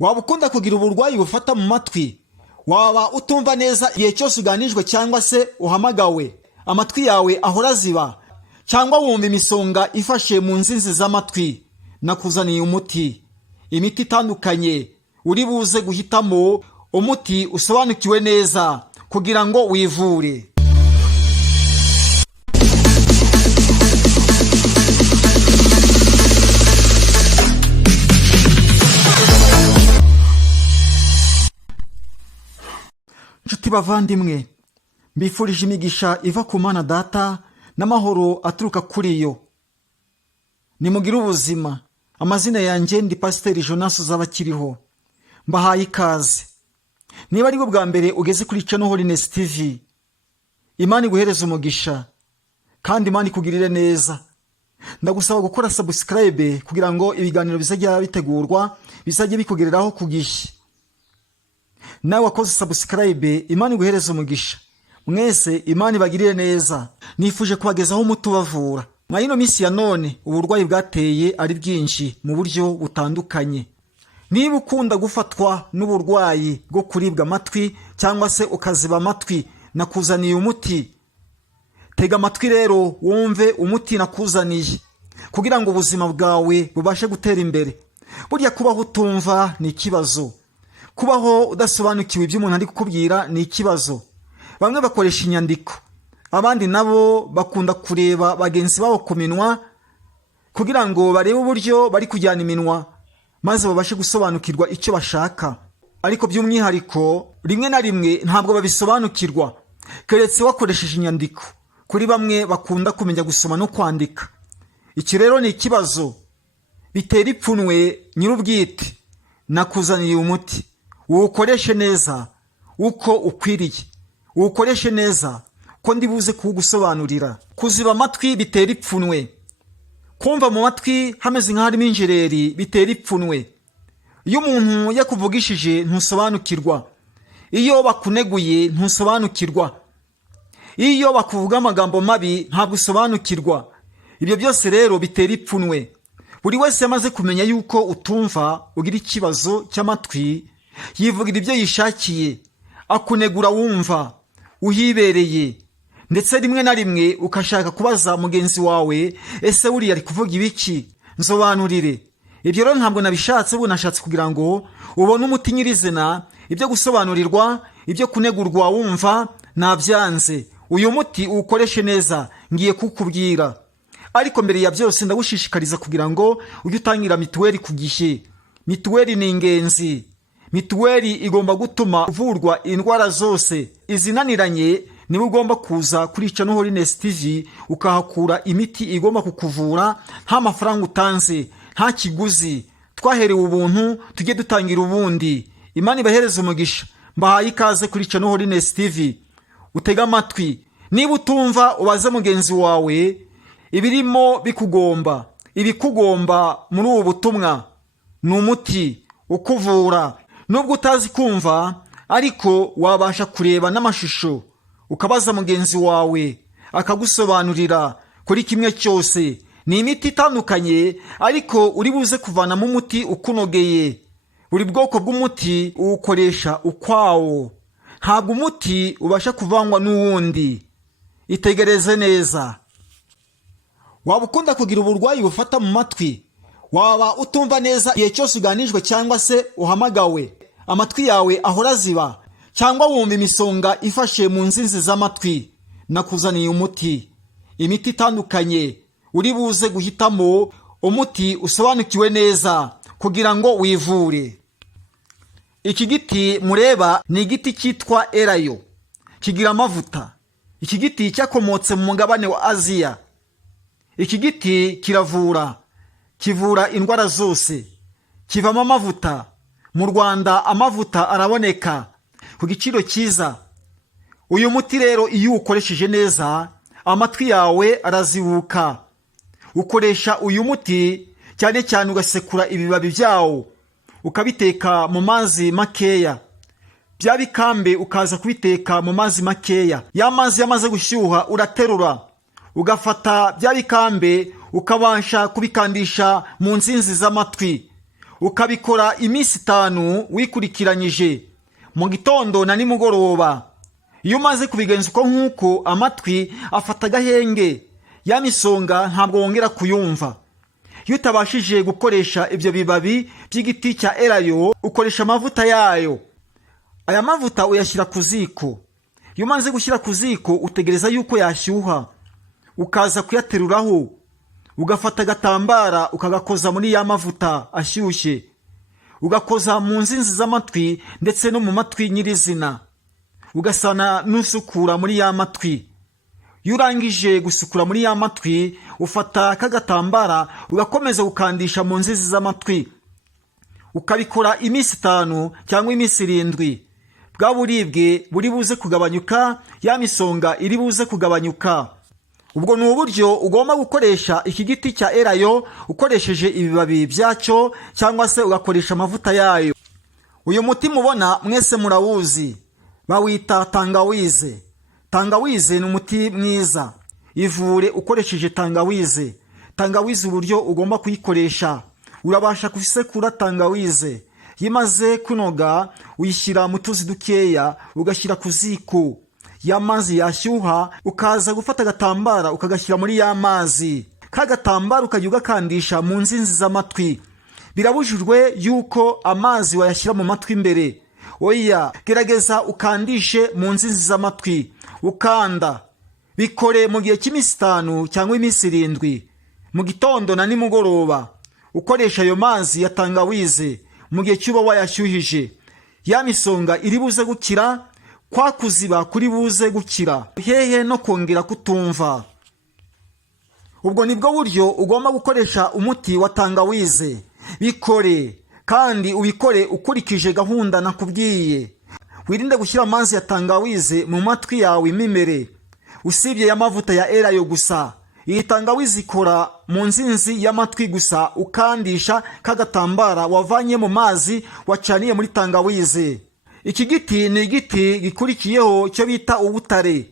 waba ukunda kugira uburwayi bufata mu matwi, waba utumva neza igihe cyose uganijwe cyangwa se uhamagawe, amatwi yawe ahora ziba, cyangwa wumva imisonga ifashe mu nzinzi z'amatwi, nakuzaniye umuti, imiti itandukanye uri buze guhitamo umuti usobanukiwe neza kugira ngo wivure. Nshuti bavandimwe, mbifurije imigisha iva ku Mana Data n'amahoro aturuka kuri yo. Nimugire ubuzima. Amazina yanjye ndi Pasiteri Jonas Uzabakiriho. Mbahaye ikaze. Niba ari bwo bwa mbere ugeze kuri Channel Holiness TV, Imana iguhereze umugisha kandi Imana ikugirire neza. Ndagusaba gukora subscribe kugira ngo ibiganiro bizajya bitegurwa bizajye bikugereraho ku gihe. Nawe wakoze subscribe, Imana iguhereze umugisha. Mwese Imana ibagirire neza. Nifuje kubagezaho umuti ubavura. Mwayino minsi ya none uburwayi bwateye ari bwinshi mu buryo butandukanye. Niba ukunda gufatwa n'uburwayi bwo kuribwa amatwi cyangwa se ukaziba amatwi, nakuzaniye umuti. Tega amatwi rero wumve umuti nakuzaniye kugira ngo ubuzima bwawe bubashe gutera imbere. Burya kubaho utumva ni ikibazo. Kubaho udasobanukiwe ibyo umuntu ari kukubwira ni ikibazo. Bamwe bakoresha inyandiko, abandi nabo bakunda kureba bagenzi babo ku minwa kugira ngo barebe uburyo bari kujyana iminwa maze babashe gusobanukirwa icyo bashaka. Ariko by'umwihariko rimwe na rimwe ntabwo babisobanukirwa keretse wakoresheje inyandiko. Kuri bamwe bakunda kumenya gusoma no kwandika. Iki rero ni ikibazo bitera ipfunwe nyir'ubwite. Nakuzaniye umuti, uwukoreshe neza uko ukwiriye, uwukoreshe neza ko ndibuze kugusobanurira. Kuziba amatwi bitera ipfunwe. Kumva mu matwi hameze nk'harimo injereri bitera ipfunwe. Iyo umuntu yakuvugishije ntusobanukirwa, iyo bakuneguye ntusobanukirwa, iyo bakuvuga amagambo mabi ntabwo usobanukirwa. Ibyo byose rero bitera ipfunwe. Buri wese yamaze kumenya yuko utumva ugira ikibazo cy'amatwi, yivugira ibyo yishakiye, akunegura wumva uhibereye, ndetse rimwe na rimwe ukashaka kubaza mugenzi wawe, ese uriya ari kuvuga ibiki, nsobanurire. Ibyo rero ntabwo nabishatse, ubu nashatse kugira ngo ubone umuti nyirizina. Ibyo gusobanurirwa, ibyo kunegurwa wumva nabyanze. Uyu muti uwukoreshe neza ngiye kukubwira. Ariko mbere ya byose ndagushishikariza kugira ngo ujye utangira mituweli ku gihe. Mituweli ni ingenzi. Mituweli igomba gutuma uvurwa indwara zose izinaniranye. Niba ugomba kuza kuri Channel Holiness TV ukahakura imiti igomba kukuvura nta mafaranga utanze, nta kiguzi. Twaherewe ubuntu, tujye dutangira ubundi. Imana ibahereze umugisha. Mbahaye ikaze kuri Channel Holiness TV. Utega amatwi. Niba utumva ubaze mugenzi wawe ibirimo bikugomba. Ibikugomba muri ubu butumwa ni umuti ukuvura. Nubwo utazi kumva, ariko wabasha kureba n'amashusho ukabaza mugenzi wawe akagusobanurira kuri kimwe cyose. Ni imiti itandukanye ariko uri buze kuvanamo umuti ukunogeye. Buri bwoko bw'umuti uwukoresha ukwawo. Ntabwo umuti ubasha kuvangwa n'uwundi. Itegereze neza. Waba ukunda kugira uburwayi bufata mu matwi, waba utumva neza igihe cyose uganijwe cyangwa se uhamagawe, amatwi yawe ahora ziba, cyangwa wumva imisonga ifashe mu nzinzi z'amatwi, nakuzaniye umuti, imiti itandukanye uri buze guhitamo umuti usobanukiwe neza kugira ngo wivure. Iki giti mureba ni igiti cyitwa Elayo. Kigira amavuta. Iki giti cyakomotse mu mugabane wa Aziya. Iki giti kiravura. Kivura indwara zose. Kivamo amavuta. Mu Rwanda amavuta araboneka ku giciro cyiza. Uyu muti rero iyo ukoresheje neza, amatwi yawe arazibuka. Ukoresha uyu muti cyane cyane ugasekura ibibabi byawo, ukabiteka mu mazi makeya. Bya bikambe ukaza kubiteka mu mazi makeya. Ya mazi yamaze gushyuha uraterura, ugafata bya bikambe ukabasha kubikandisha mu nzinzi z'amatwi. ukabikora iminsi 5 wikurikiranyije mu gitondo na nimugoroba. Iyo umaze kubigenza uko nk'uko, amatwi afata agahenge, ya misonga ntabwo wongera kuyumva. Iyo utabashije gukoresha ibyo bibabi by'igiti cya elayo, ukoresha amavuta yayo. Aya mavuta uyashyira ku ziko. Iyo umaze gushyira ku ziko, utegereza yuko yashyuha, ukaza kuyateruraho, ugafata agatambara ukagakoza muri ya mavuta ashyushye, ugakoza mu nzinzi z'amatwi ndetse no mu matwi nyirizina, ugasana n'usukura muri ya matwi. Iyo urangije gusukura muri ya matwi, ufata kagatambara ugakomeza gukandisha mu nzizi z'amatwi, ukabikora iminsi 5 cyangwa iminsi 7. Bwa buribwe buri buze kugabanyuka, ya misonga iri buze kugabanyuka. Ubwo ni uburyo ugomba gukoresha iki giti cya elayo ukoresheje ibibabi byacyo cyangwa se ugakoresha amavuta yayo. Uyu muti mubona mwese murawuzi, bawita tangawize. Tangawize ni umuti mwiza. Ivure ukoresheje tangawize. Tangawize uburyo ugomba kuyikoresha: urabasha kusekura tangawize, yimaze kunoga uyishyira mu tuzi dukeya, ugashyira ku ziko. Ya mazi yashyuha, ukaza gufata agatambara ukagashyira muri ya mazi. Ka gatambara ukajya ugakandisha mu nzinzi z'amatwi. Birabujijwe yuko amazi wayashyira mu matwi imbere. Oya, gerageza ukandishe mu nzinzi z'amatwi, ukanda. Bikore mu gihe cy'iminsi 5 cyangwa iminsi 7, mu gitondo na nimugoroba. Ukoresha ayo mazi ya tangawize mu gihe cy'uba wayashyuhije. Ya misonga iri buze gukira, kwa kuziba kuri buze gukira, hehe no kongera kutumva. Ubwo nibwo buryo ugomba gukoresha umuti wa tangawize. Bikore, kandi ubikore ukurikije gahunda nakubwiye. Wirinde gushyira amazi ya tangawize mu matwi yawe imimere, usibye ya mavuta ya elayo gusa. Iyi tangawize ikora mu nzinzi y'amatwi gusa, ukandisha kagatambara wavanye mu mazi wacaniye muri tangawize. Iki giti ni igiti gikurikiyeho cyo bita ubutare.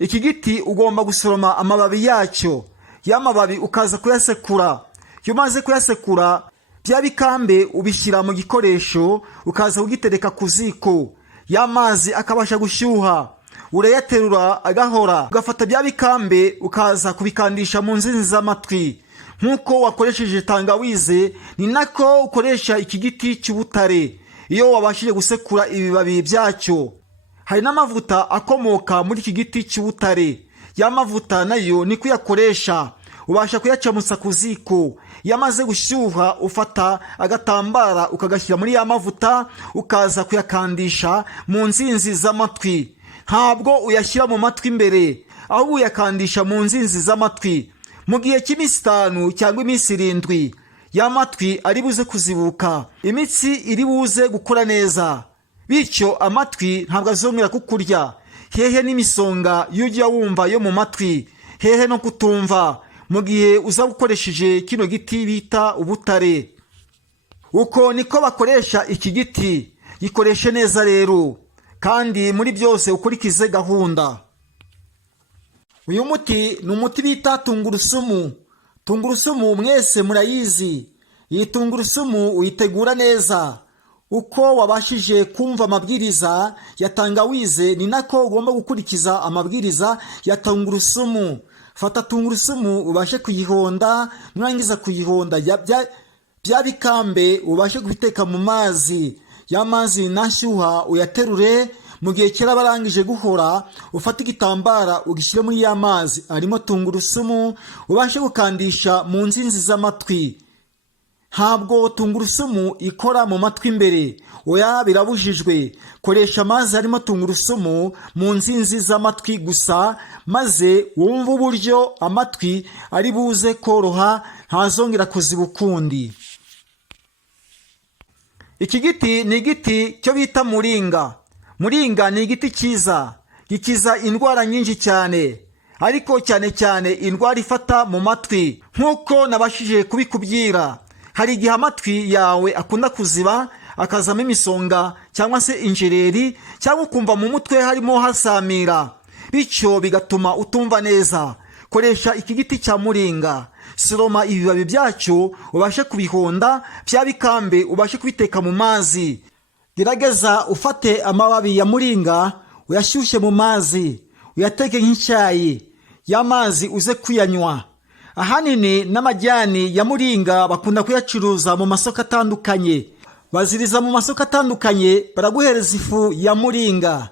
Iki giti ugomba gusoroma amababi yacyo. Ya mababi ukaza kuyasekura. Iyo umaze kuyasekura, bya bikambe ubishyira mu gikoresho, ukaza kugitereka ku ziko. Ya mazi akabasha gushyuha, urayaterura agahora, ugafata bya bikambe ukaza kubikandisha mu nzinzi z'amatwi. Nk'uko wakoresheje tangawize, ni nako ukoresha iki giti cy'ubutare. Iyo wabashije gusekura ibibabi byacyo, hari n'amavuta akomoka muri iki giti cy'ubutare. Ya mavuta nayo ni kuyakoresha, ubasha kuyacamutsa ku ziko. Yamaze gushyuha, ufata agatambara ukagashyira muri ya mavuta, ukaza kuyakandisha mu nzinzi z'amatwi. Ntabwo uyashyira mu matwi imbere, ahubwo uyakandisha mu nzinzi z'amatwi. Mu gihe cy'iminsi 5 cyangwa iminsi 7, ya matwi ari buze kuzibuka, imitsi iri buze gukora neza, bityo amatwi ntabwo azongera kukurya. Hehe n'imisonga y'ujya wumva yo mu matwi, hehe no kutumva, mu gihe uza gukoresheje kino giti bita ubutare. Uko niko bakoresha iki giti. Gikoreshe neza rero, kandi muri byose ukurikize gahunda. Uyu muti ni umuti bita tungurusumu. Tungurusumu mwese murayizi. Iyi tungurusumu uyitegura neza. Uko wabashije kumva amabwiriza ya tangawize, ni nako ugomba gukurikiza amabwiriza ya tungurusumu. Fata tungurusumu ubashe kuyihonda, nurangiza kuyihonda bya bikambe ubashe kubiteka mu mazi. Ya mazi nashyuha uyaterure. Mu gihe kera barangije guhora, ufata igitambara ugishyire muri ya mazi arimo tungurusumu, ubashe gukandisha mu nzinzi z'amatwi. Ntabwo tungurusumu ikora mu matwi imbere, oya, birabujijwe. Koresha amazi arimo tungurusumu mu nzinzi z'amatwi gusa, maze wumve uburyo amatwi ari buze koroha, ntazongera kuziba ukundi. Iki giti ni igiti cyo bita muringa. Muringa ni igiti cyiza, gikiza indwara nyinshi cyane, ariko cyane cyane indwara ifata mu matwi. Nk'uko nabashije kubikubwira, hari igihe amatwi yawe akunda kuziba, akazamo imisonga cyangwa se injereri, cyangwa ukumva mu mutwe harimo hasamira, bityo bigatuma utumva neza. Koresha iki giti cya muringa. soroma ibibabi byacyo ubashe kubihonda, bya bikambe ubashe kubiteka mu mazi. Gerageza ufate amababi ya muringa uyashyushye mu mazi, uyateke nk'icyayi, ya mazi uze kuyanywa. Ahanini n'amajyani ya muringa bakunda kuyacuruza mu masoko atandukanye, baziriza mu masoko atandukanye, baraguhereza ifu ya muringa.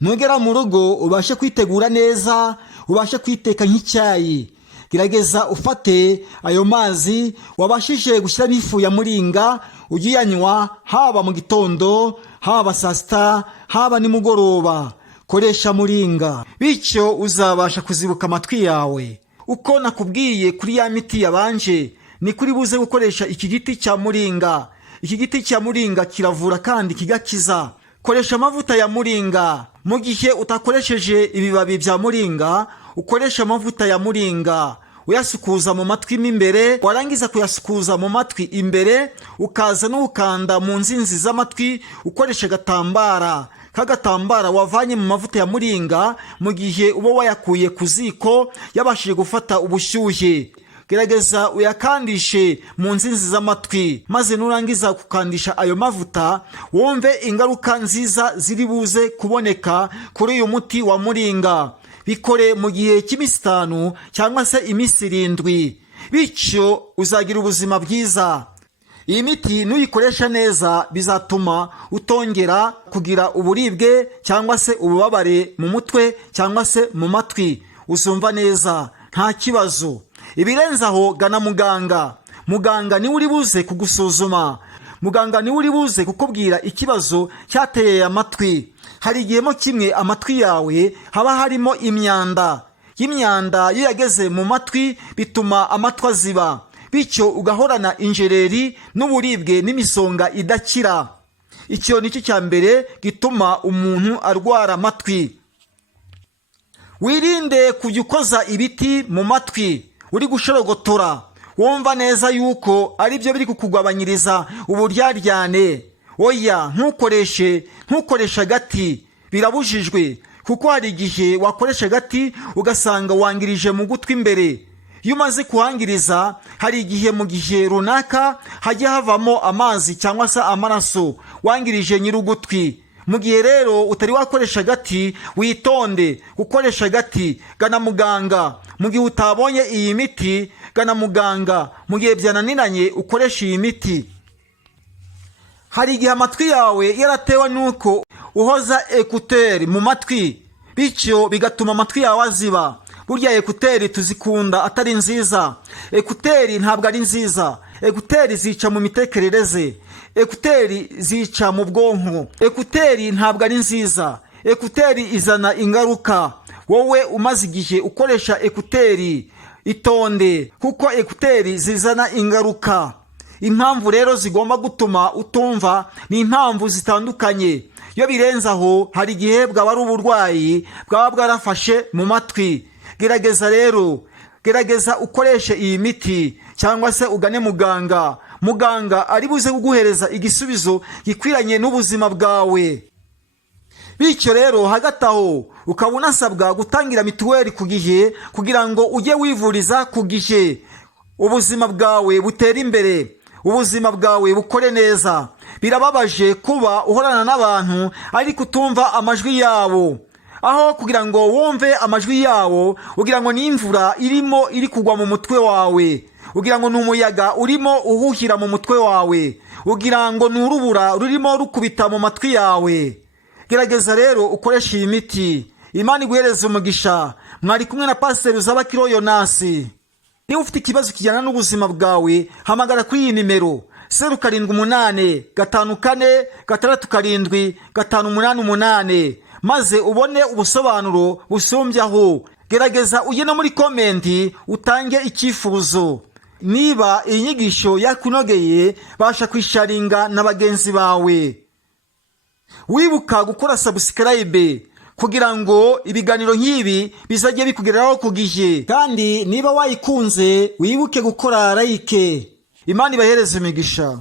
Nugera mu rugo ubashe kwitegura neza, ubashe kwiteka nk'icyayi. Gerageza ufate ayo mazi wabashije gushyiramo ifu ya muringa, ujye uyanywa haba mu gitondo, haba saa sita, haba nimugoroba. Koresha muringa, bityo uzabasha kuzibuka amatwi yawe. Uko nakubwiye kuri ya miti yabanje, ni kuri buze gukoresha iki giti cya muringa. Iki giti cya muringa kiravura kandi kigakiza. Koresha amavuta ya muringa. Mu gihe utakoresheje ibibabi bya muringa, ukoresha amavuta ya muringa uyasukuza mu matwi imbere. Warangiza kuyasukuza mu matwi imbere, ukaza n'ukanda mu nzinzi z'amatwi ukoresha agatambara. Kagatambara wavanye mu mavuta ya muringa mu gihe uba wayakuye ku ziko yabashije gufata ubushyuhe. Gerageza uyakandishe mu nzinzi z'amatwi, maze nurangiza gukandisha ayo mavuta wumve ingaruka nziza ziri buze kuboneka kuri uyu muti wa muringa. Bikore mu gihe cy'iminsi 5 cyangwa se iminsi 7, bityo uzagira ubuzima bwiza. Iyi miti nuyikoresha neza bizatuma utongera kugira uburibwe cyangwa se ububabare mu mutwe cyangwa se mu matwi. Uzumva neza nta kibazo. Ibirenzaho gana muganga. Muganga niwe uri buze kugusuzuma. Muganga niwe uri buze kukubwira ikibazo cyateye amatwi. Hari igihemo kimwe amatwi yawe haba harimo imyanda. Imyanda iyo yageze mu matwi bituma amatwi aziba, bityo ugahorana injereri n'uburibwe n'imisonga idakira. Icyo nicyo cya mbere gituma umuntu arwara amatwi. Wirinde kujya ukoza ibiti mu matwi uri gushorogotora, wumva neza yuko ari byo biri kukugabanyiriza uburyaryane. Oya, ntukoresha agati, birabujijwe, kuko hari igihe wakoresha agati ugasanga wangirije mu gutwi imbere. Iyo umaze kuhangiriza, hari igihe mu gihe runaka hajya havamo amazi cyangwa se amaraso, wangirije nyir'ugutwi. Mu gihe rero utari wakoresha agati, witonde gukoresha agati. Gana muganga. Mu gihe utabonye iyi miti, gana muganga. Mu gihe byananiranye ukoresha iyi miti. Hari igihe amatwi yawe yaratewe nuko uhoza ekuteri mu matwi, bityo bigatuma amatwi yawe aziba. Burya ekuteri tuzikunda atari nziza. Ekuteri ntabwo ari nziza. Ekuteri zica mu mitekerereze. Ekuteri zica mu bwonko. Ekuteri ntabwo ari nziza. Ekuteri izana ingaruka. Wowe umaze igihe ukoresha ekuteri, itonde, kuko ekuteri zizana ingaruka. Impamvu rero zigomba gutuma utumva ni impamvu zitandukanye. Iyo birenzaho, hari igihe bwaba ari uburwayi bwaba bwarafashe mu matwi. Gerageza ukoreshe iyi miti cyangwa se ugane muganga. Muganga ari buze kuguhereza igisubizo gikwiranye n'ubuzima bwawe. Bityo rero hagati aho ukaba unasabwa gutangira mituweli ku gihe kugira ngo ujye wivuriza ku gihe. Ubuzima bwawe butera imbere, ubuzima bwawe bukore neza. Birababaje kuba uhorana n'abantu ariko utumva amajwi yabo. Aho kugira ngo wumve amajwi yabo, ugira ngo ni imvura iri kugwa mu mutwe wawe, ugira ngo ni umuyaga urimo uhuhira mu mutwe wawe, ugira ngo ni urubura rurimo rukubita mu matwi yawe. Gerageza rero ukoresha iyi miti. Imana iguhereze umugisha. Mwari kumwe na Pasiteri Uzabakiro Yonasi. Niba ufite ikibazo kijyana n'ubuzima bwawe, hamagara kuri iyi nimero 0788567588 maze ubone ubusobanuro busumbyaho. Gerageza ujye no muri komenti utange icyifuzo. Niba iyi nyigisho yakunogeye, basha kwisharinga na bagenzi bawe. Wibuka gukora subscribe kugira ngo ibiganiro nk'ibi bizajye bikugeraho ku gihe. Kandi niba wayikunze, wibuke gukora like. Imana ibahereze imigisha.